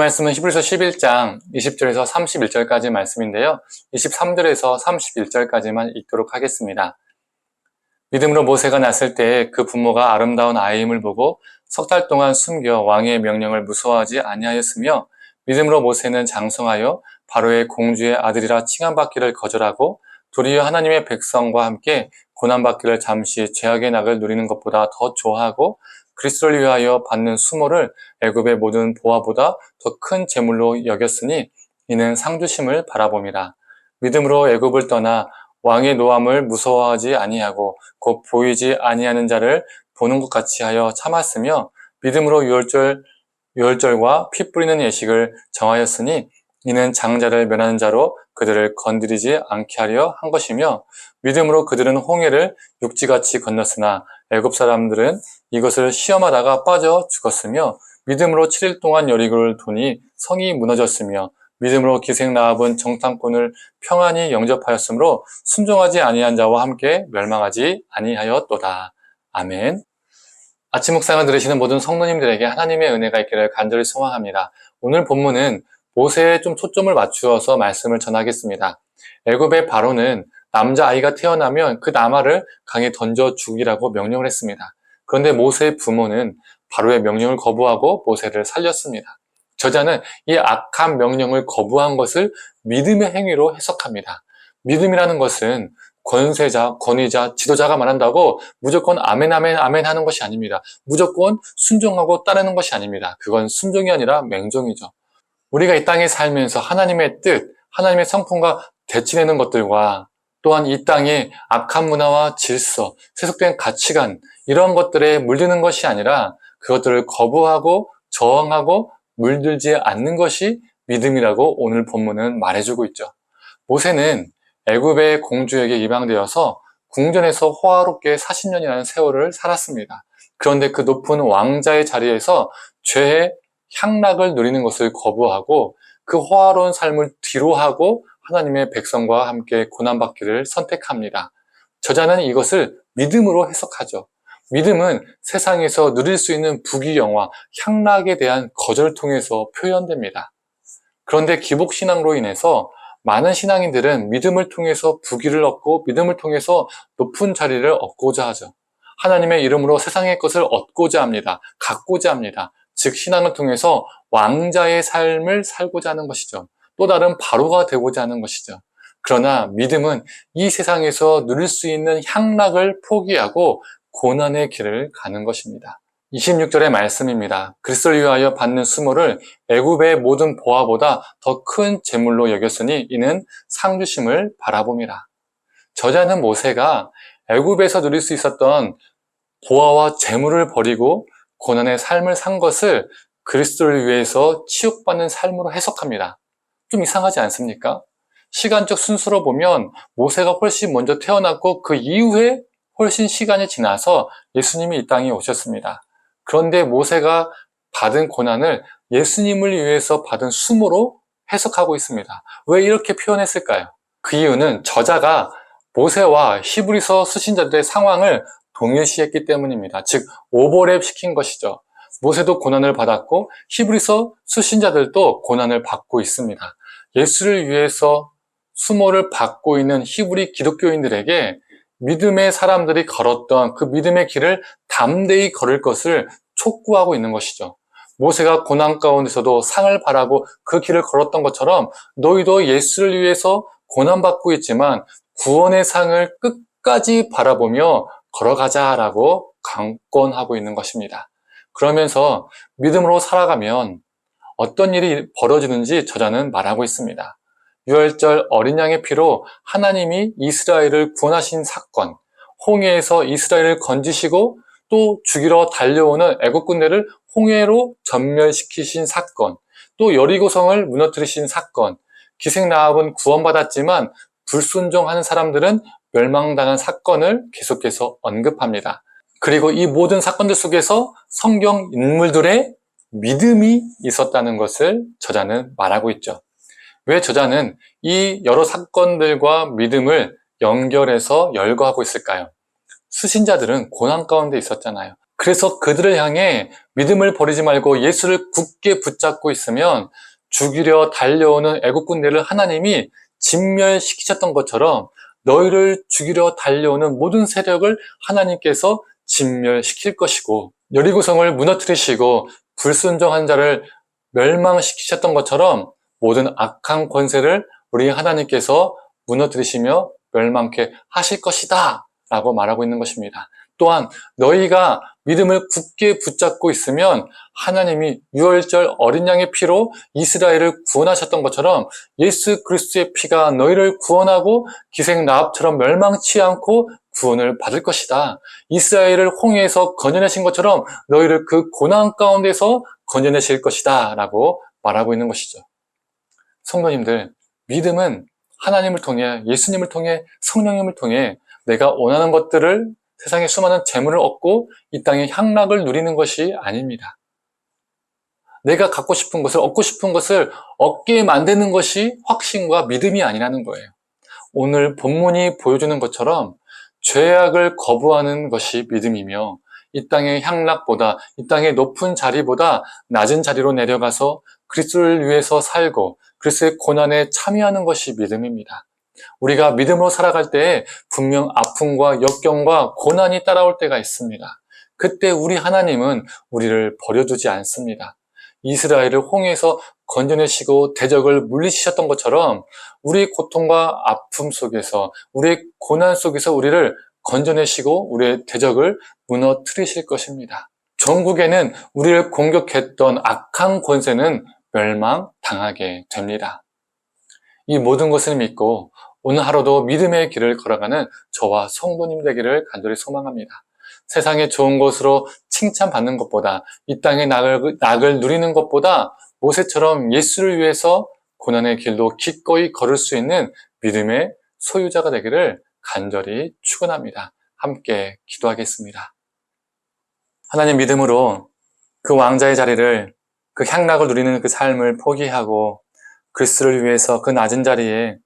말씀은 히브리서 11장 20절에서 31절까지 말씀인데요. 23절에서 31절까지만 읽도록 하겠습니다. 믿음으로 모세가 났을 때 그 부모가 아름다운 아이임을 보고 석 달 동안 숨겨 왕의 명령을 무서워하지 아니하였으며, 믿음으로 모세는 장성하여 바로의 공주의 아들이라 칭함받기를 거절하고 도리어 하나님의 백성과 함께 고난받기를 잠시 죄악의 낙을 누리는 것보다 더 좋아하고 그리스도를 위하여 받는 수모를 애굽의 모든 보화보다 더 큰 재물로 여겼으니 이는 상주심을 바라봄이라. 믿음으로 애굽을 떠나 왕의 노함을 무서워하지 아니하고 곧 보이지 아니하는 자를 보는 것 같이 하여 참았으며, 믿음으로 유월절과 피 뿌리는 예식을 정하였으니 이는 장자를 면하는 자로 그들을 건드리지 않게 하려 한 것이며, 믿음으로 그들은 홍해를 육지같이 건넜으나 애굽 사람들은 이것을 시험하다가 빠져 죽었으며, 믿음으로 7일 동안 여리고를 도니 성이 무너졌으며, 믿음으로 기생 라합은 정탐꾼을 평안히 영접하였으므로 순종하지 아니한 자와 함께 멸망하지 아니하였도다. 아멘. 아침 묵상을 들으시는 모든 성도님들에게 하나님의 은혜가 있기를 간절히 소망합니다. 오늘 본문은 모세에 좀 초점을 맞추어서 말씀을 전하겠습니다. 애굽의 바로는 남자아이가 태어나면 그 나마를 강에 던져 죽이라고 명령을 했습니다. 그런데 모세의 부모는 바로의 명령을 거부하고 모세를 살렸습니다. 저자는 이 악한 명령을 거부한 것을 믿음의 행위로 해석합니다. 믿음이라는 것은 권세자, 권위자, 지도자가 말한다고 무조건 아멘, 아멘, 아멘 하는 것이 아닙니다. 무조건 순종하고 따르는 것이 아닙니다. 그건 순종이 아니라 맹종이죠. 우리가 이 땅에 살면서 하나님의 뜻, 하나님의 성품과 대치되는 것들과 또한 이 땅의 악한 문화와 질서, 세속된 가치관, 이런 것들에 물드는 것이 아니라 그것들을 거부하고 저항하고 물들지 않는 것이 믿음이라고 오늘 본문은 말해주고 있죠. 모세는 애굽의 공주에게 입양되어서 궁전에서 호화롭게 40년이라는 세월을 살았습니다. 그런데 그 높은 왕자의 자리에서 죄의 향락을 누리는 것을 거부하고 그 호화로운 삶을 뒤로하고 하나님의 백성과 함께 고난받기를 선택합니다. 저자는 이것을 믿음으로 해석하죠. 믿음은 세상에서 누릴 수 있는 부귀영화, 향락에 대한 거절을 통해서 표현됩니다. 그런데 기복신앙으로 인해서 많은 신앙인들은 믿음을 통해서 부귀를 얻고 믿음을 통해서 높은 자리를 얻고자 하죠. 하나님의 이름으로 세상의 것을 얻고자 합니다. 갖고자 합니다. 즉 신앙을 통해서 왕자의 삶을 살고자 하는 것이죠. 또 다른 바로가 되고자 하는 것이죠. 그러나 믿음은 이 세상에서 누릴 수 있는 향락을 포기하고 고난의 길을 가는 것입니다. 26절의 말씀입니다. 그리스도를 위하여 받는 수모를 애굽의 모든 보화보다 더 큰 재물로 여겼으니 이는 상주심을 바라봄이라. 저자는 모세가 애굽에서 누릴 수 있었던 보화와 재물을 버리고 고난의 삶을 산 것을 그리스도를 위해서 치욕받는 삶으로 해석합니다. 좀 이상하지 않습니까? 시간적 순서로 보면 모세가 훨씬 먼저 태어났고 그 이후에 훨씬 시간이 지나서 예수님이 이 땅에 오셨습니다. 그런데 모세가 받은 고난을 예수님을 위해서 받은 수모로 해석하고 있습니다. 왜 이렇게 표현했을까요? 그 이유는 저자가 모세와 히브리서 수신자들의 상황을 동일시했기 때문입니다. 즉 오버랩 시킨 것이죠. 모세도 고난을 받았고 히브리서 수신자들도 고난을 받고 있습니다. 예수를 위해서 수모를 받고 있는 히브리 기독교인들에게 믿음의 사람들이 걸었던 그 믿음의 길을 담대히 걸을 것을 촉구하고 있는 것이죠. 모세가 고난 가운데서도 상을 바라고 그 길을 걸었던 것처럼 너희도 예수를 위해서 고난받고 있지만 구원의 상을 끝까지 바라보며 걸어가자라고 강권하고 있는 것입니다. 그러면서 믿음으로 살아가면 어떤 일이 벌어지는지 저자는 말하고 있습니다. 유월절 어린 양의 피로 하나님이 이스라엘을 구원하신 사건, 홍해에서 이스라엘을 건지시고 또 죽이러 달려오는 애국 군대를 홍해로 전멸시키신 사건, 또 여리고성을 무너뜨리신 사건, 기생 라합은 구원받았지만 불순종하는 사람들은 멸망당한 사건을 계속해서 언급합니다. 그리고 이 모든 사건들 속에서 성경 인물들의 믿음이 있었다는 것을 저자는 말하고 있죠. 왜 저자는 이 여러 사건들과 믿음을 연결해서 열거하고 있을까요? 수신자들은 고난 가운데 있었잖아요. 그래서 그들을 향해 믿음을 버리지 말고 예수를 굳게 붙잡고 있으면 죽이려 달려오는 애국군대를 하나님이 진멸시키셨던 것처럼 너희를 죽이려 달려오는 모든 세력을 하나님께서 진멸시킬 것이고, 여리고성을 무너뜨리시고 불순종한 자를 멸망시키셨던 것처럼 모든 악한 권세를 우리 하나님께서 무너뜨리시며 멸망케 하실 것이다 라고 말하고 있는 것입니다. 또한 너희가 믿음을 굳게 붙잡고 있으면 하나님이 유월절 어린 양의 피로 이스라엘을 구원하셨던 것처럼 예수 그리스도의 피가 너희를 구원하고 기생라합처럼 멸망치 않고 구원을 받을 것이다. 이스라엘을 홍해에서 건져내신 것처럼 너희를 그 고난 가운데서 건져내실 것이다 라고 말하고 있는 것이죠. 성도님들, 믿음은 하나님을 통해, 예수님을 통해, 성령님을 통해 내가 원하는 것들을, 세상의 수많은 재물을 얻고 이 땅의 향락을 누리는 것이 아닙니다. 내가 갖고 싶은 것을, 얻고 싶은 것을 얻게 만드는 것이 확신과 믿음이 아니라는 거예요. 오늘 본문이 보여주는 것처럼 죄악을 거부하는 것이 믿음이며, 이 땅의 향락보다, 이 땅의 높은 자리보다 낮은 자리로 내려가서 그리스도를 위해서 살고 그리스도의 고난에 참여하는 것이 믿음입니다. 우리가 믿음으로 살아갈 때에 분명 아픔과 역경과 고난이 따라올 때가 있습니다. 그때 우리 하나님은 우리를 버려두지 않습니다. 이스라엘을 홍해에서 건져내시고 대적을 물리치셨던 것처럼 우리의 고통과 아픔 속에서, 우리의 고난 속에서 우리를 건져내시고 우리의 대적을 무너뜨리실 것입니다. 전국에는 우리를 공격했던 악한 권세는 멸망당하게 됩니다. 이 모든 것을 믿고 오늘 하루도 믿음의 길을 걸어가는 저와 성도님 되기를 간절히 소망합니다. 세상의 좋은 것으로 칭찬받는 것보다, 이 땅의 낙을 누리는 것보다 모세처럼 예수를 위해서 고난의 길도 기꺼이 걸을 수 있는 믿음의 소유자가 되기를 간절히 축원합니다. 함께 기도하겠습니다. 하나님, 믿음으로 그 왕자의 자리를, 그 향락을 누리는 그 삶을 포기하고 그리스도를 위해서 그 낮은 자리에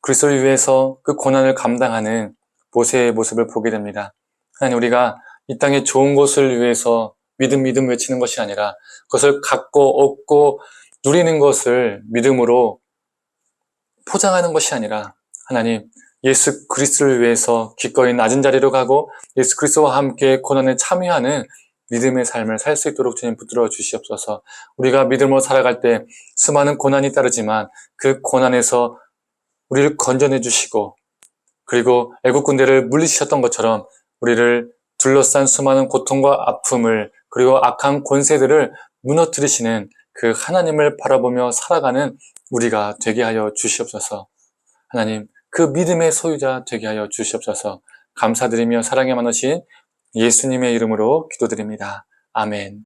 그리스도를 위해서 그 고난을 감당하는 모세의 모습을 보게 됩니다. 하나님, 우리가 이 땅의 좋은 것을 위해서 믿음 외치는 것이 아니라 그것을 갖고 얻고 누리는 것을 믿음으로 포장하는 것이 아니라, 하나님, 예수 그리스도를 위해서 기꺼이 낮은 자리로 가고 예수 그리스도와 함께 고난에 참여하는 믿음의 삶을 살 수 있도록 주님 붙들어 주시옵소서. 우리가 믿음으로 살아갈 때 수많은 고난이 따르지만 그 고난에서 우리를 건져내 주시고, 그리고 애국 군대를 물리치셨던 것처럼 우리를 둘러싼 수많은 고통과 아픔을, 그리고 악한 권세들을 무너뜨리시는 그 하나님을 바라보며 살아가는 우리가 되게 하여 주시옵소서. 하나님, 그 믿음의 소유자 되게 하여 주시옵소서. 감사드리며 사랑에 많으신 예수님의 이름으로 기도드립니다. 아멘.